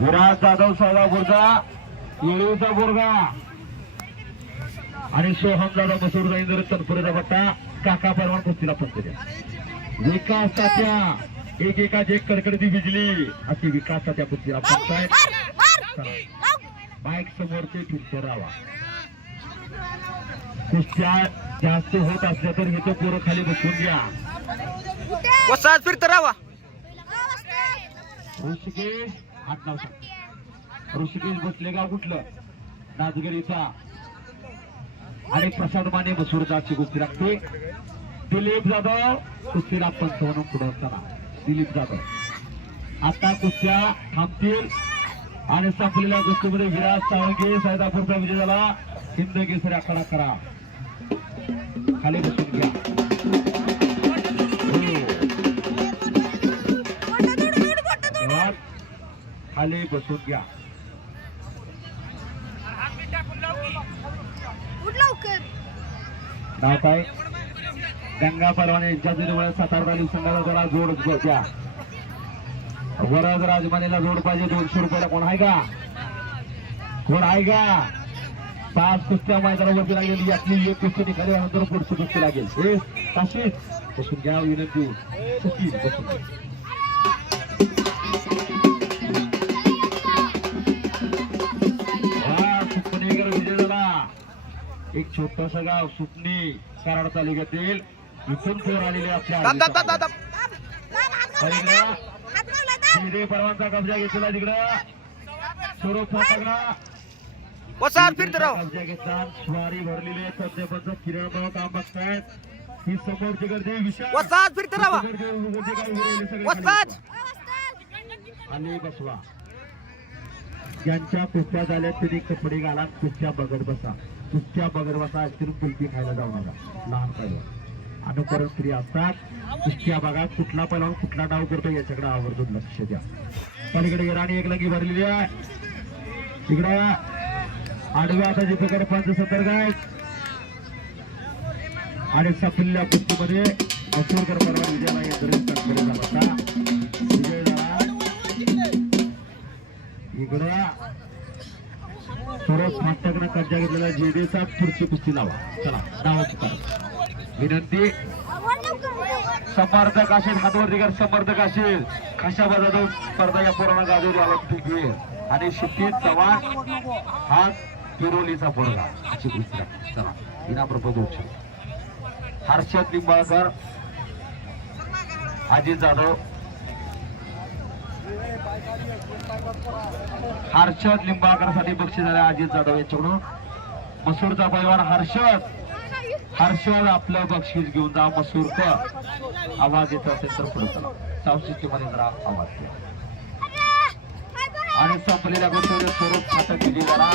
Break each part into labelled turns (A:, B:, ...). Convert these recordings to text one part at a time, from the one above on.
A: विराज जाधव सोलापूरचा येळूचा बोरगा. आणि सोहम जाधव मसूरचा इंद्र तनपुरेचा पट्टा. काका परवान कुस्तीला पंच विकासाच्या एकेकाची एक कडकडती बिजली अशी विकासाच्या कुस्तीला पंचायत बाईक समोरचे फिरते राहा कुस्त्या जास्त होत असल्या तर हे पोरं खाली बसून घ्या.
B: वसात फिरत राहा
A: ऋषिकेश आठ नऊ ऋषिकेश बसले कुठलं? राजगिरीचा आणि प्रसाद माने मसूरदाची अशी कुस्ती लागते. दिलीप जाधव कुस्तीला पंच म्हणून पुढे असताना. दिलीप जाधव. आता कुस्त्या थांबतील. आणि संपलेल्या गोष्टीमध्ये विराज सावंगे सायदापूरचा विजय झाला. हिंद केसरी आखाडा करा. खाली बसून खाली बसून घ्या. नाव काय गंगा परवाने यांच्या विरोधात सातारा संघाला जरा जोड द्या वरद राजमानेला जोड पाहिजे दोनशे रुपयाला कोण आहे का? कोण आहे का? पाच कुस्त्या मैदानावरती लागेल यातली एक कुस्ती निघाली नंतर पुढची कुस्ती लागेल. हे काशीच बसून घ्या विनंती. सुखी बसून घ्या. एक छोटस गाव सुपणी कराड तालुक्यातील इथून आलेले आपल्या कब्जा घेतला तिकडं. स्वरूप कब्जा घेतला. स्वारी भरलेली सध्यापर्यंत किरण काम बघतायत. ही समोरची गर्दी विशाल.
B: वसात फिरत राहा
A: गर्दी गर्दी काय उरलेली सगळी
B: वसात
A: खाली बसवा ज्यांच्या कुस्त्या झाल्या त्यांनी कपडे घाला कुस्त्या बघत बसा कुस्त्या बघत बसा ऍक्च्युली कुलकी खायला जाऊ नका. लहान पाहिजे अनुकरण स्त्री असतात. कुस्त्या बघा कुठला पैलवान कुठला डाव करतो याच्याकडे आवर्जून लक्ष द्या. पलीकडे राणी एक लगी भरलेली आहे. तिकडे आडव्या आता जिथं पंच सतर्क आहेत आणि सफल्या कुस्तीमध्ये असूरकर परवा विजयाला यंत्रण होता. इकडं. सुरत फाटकनं कब्जा घेतलेला जेडीचा पुढची कुस्ती लावा. चला नावाची करा विनंती. समर्थक असेल हातवरती कर समर्थक असेल. कशा बदल स्पर्धा या पोराला गाजवली ऑलिम्पिक वेळ आणि शिट्टी चव्हाण हा किरोलीचा पोरगा. अशी कुस्ती चला विना प्रपोज हर्षद लिंबाळकर अजित जाधव हर्षद लिंबाळकरसाठी बक्षीस झाले अजित जाधव यांच्याकडून. मसूरचा परिवार हर्षद. हर्षद आपलं बक्षीस घेऊन जा मसूरकर आवाज येत असेल तर पुढे चला. साऊंड सिस्टीम जरा आवाज द्या. आणि संपलेल्या गोष्टीचे स्वरूप खातं दिली जरा.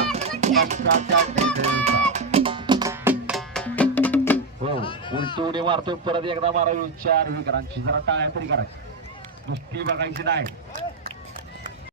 A: हो उलटी उडी मारतोय परत एकदा मारावी चार विकरांची जरा टाळ्या तरी करायची 競馬が一台。